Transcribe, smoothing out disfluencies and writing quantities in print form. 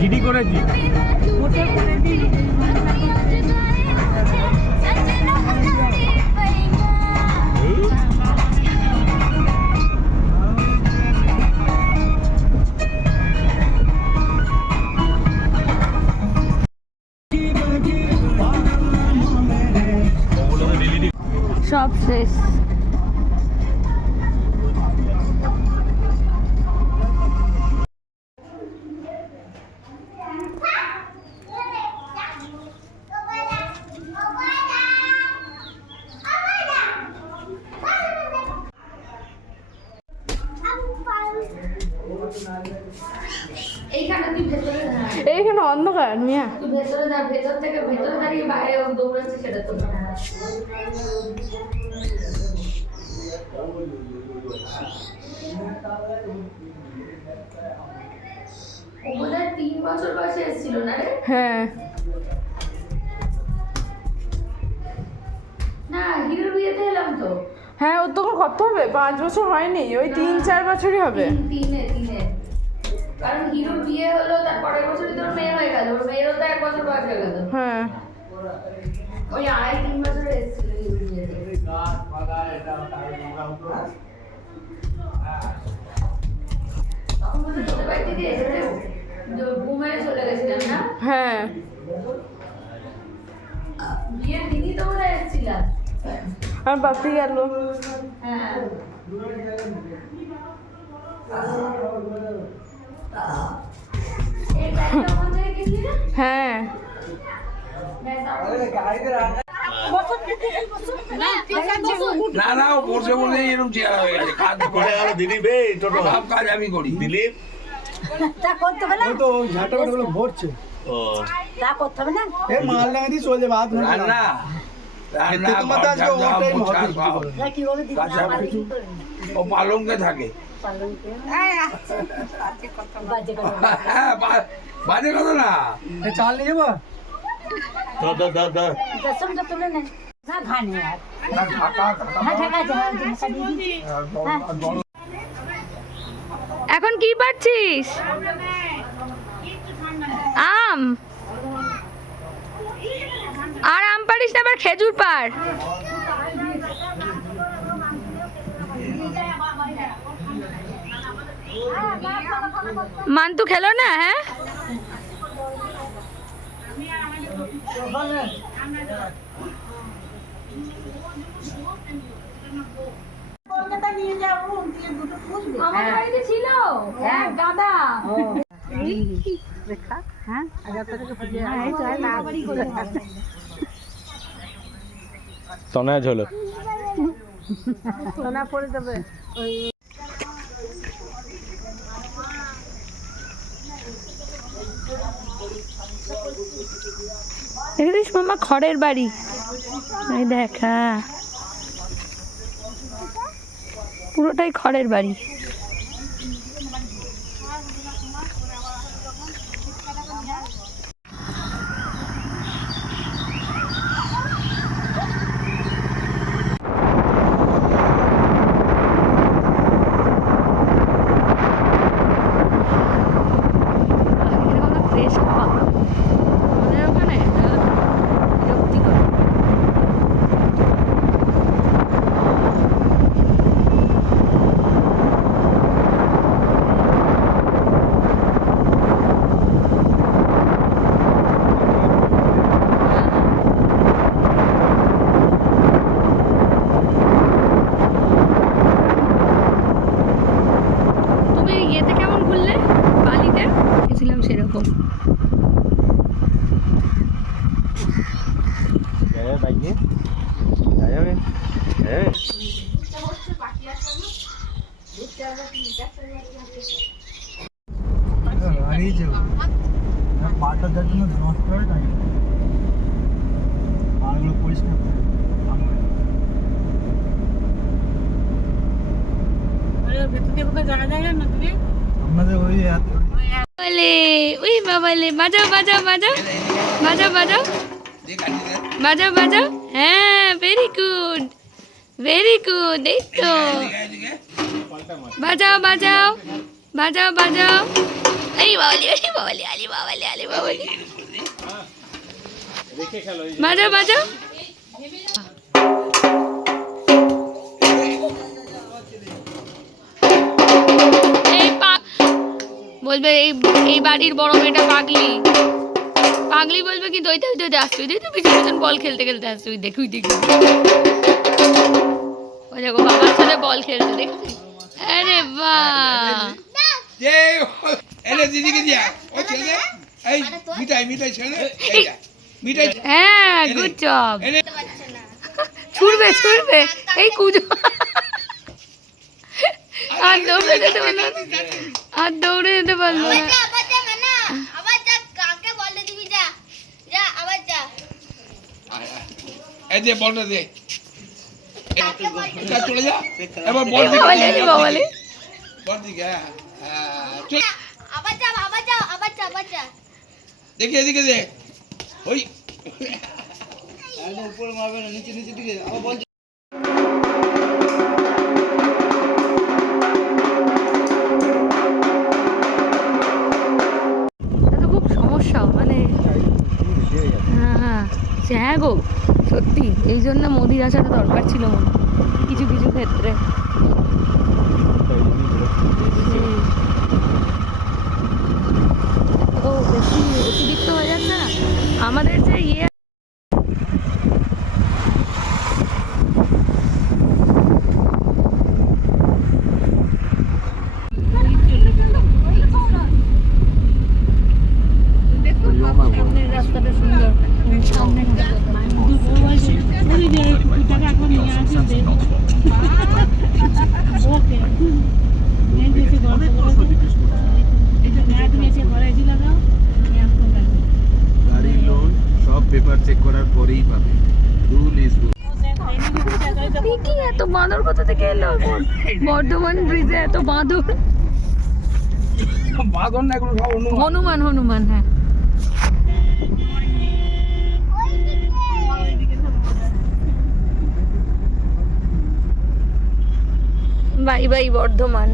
GD করেছি। সব শেষ। এইখানে অন্ধকার মিয়া, তুই ভেতরে যা, ভেতর থেকে ভেতরে দাঁড়িয়ে বাইরে দৌড়াচ্ছে সেটা তো ওদের 3 বছর বয়সে এসেছিল না রে? হ্যাঁ না, হিরোর বিয়েতে এলাম তো। হ্যাঁ ওর তখন কত হবে, 5 বছর হয়নি, ওই 3-4 বছরই হবে। তিনে কারণ হিরোর বিয়ে হলো তার পরের বছরই তোর মেয়ে হয়ে গেল, ওর মেয়েরও তো 1 বছর বয়স হয়ে গেল। হ্যাঁ ওই 2.5-3 বছর এসেছিল হিরোর বিয়েতে। তখন মনে তোদের বাড়িতে দিয়ে এসেছে ঘুমেরে চলে গেছিলাম না? হ্যাঁ বিয়ের দিনই তো ওরা এসেছিলাম। আর বাপি গেল। হ্যাঁ হ্যাঁ না না ও বসে বলে এরকম চেহারা হয়ে গেছে। কাজ করে আর দিলীপ টোটো সব কাজ আমি করি। দিলীপ তা করতে হবে না, তো ঝাঁটা গুলো ভরছে। ও তা করতে হবে না, এই মাল ডাঙা দিয়ে চলে যাবে হাত ধরে রান্না রান্না তোমার তো আজকে ওভার টাইম হবে। না কি বলে দিদি কাঁচা কিছু ও পালঙ্কে থাকে। বাজে কথা হ্যাঁ বাজে কথা না। এই চাল নিয়ে যাবো। দশম তো তুলে নেন না ঘানে আর না ঢাকা হ্যাঁ ঢাকা যাও ঢাকা দিয়ে দিদি। এখন কি পাচ্ছিস? আম। আর আম পারিস না, আবার খেজুর পার। মান্তু খেলো না? হ্যাঁ আমার বাড়িতে ছিল এক গাদা। তনয় ঝোলো সোনা পড়ে যাবে। দেখেছিস মামা খড়ের বাড়ি, এই দেখা পুরোটাই খড়ের বাড়ি। সেরকম পাটার জন্য নষ্ট হয়ে যায়, মালগুলো পরিষ্কার করে আমাদের ওই বলে ওই বাবালে বাজাও বাজাও বাজাও বাজাও বাজাও বাজাও বাজাও। হ্যাঁ ভেরি গুড এই তো বাজাও বাজাও বাজাও বাজাও। এই বাবালি আলি বাবালি আলি বাবালি আলি বাবালি বাজা বাজা বলবে এই বাড়ির বড় মেয়েটা পাগলি পাগলি বলবে কি দইতে দইতে আসবি তুই তো পিছন পিছন বল খেলতে খেলতে আসবি দেখুই দেখি ওই দেখো বাবার সাথে বল খেলতে দেখছি আরে বাহ যে এনে দিদিকে দিয়া ও ছেলে এই মিঠাই ছেলে এই যা মিঠাই হ্যাঁ গুড জব ছুড়বে এই কুজো আর দৌড়ে যেতে পারলো আর দৌড়ে যেতে পারলো না এই দে বলটা দে এটা চলে যা এবার বল দিকে বাবালি বল দিকে চল আবার যা দেখি এদিকে দে ওই উপরে মারবে না নিচে দিকে আবার বল খুব সমস্যা মানে হ্যাঁ গো সত্যি এই জন্য মোদির আসাটা দরকার ছিল মনে কিছু কিছু ক্ষেত্রে তো বেশি অতিরিক্ত হয়ে যাচ্ছে না আমাদের যে ইয়ে রাস্তাটা সুন্দর গাড়ির লোন সব পেপার চেক করার পরেই পাবে রুল ইজ রুল কি এত বাঁদর কোথা থেকে এলো বর্ধমান ব্রিজে এত বাঁদর বাঁধন না এগুলো সব হনুমান হ্যাঁ বাই বাই বর্ধমান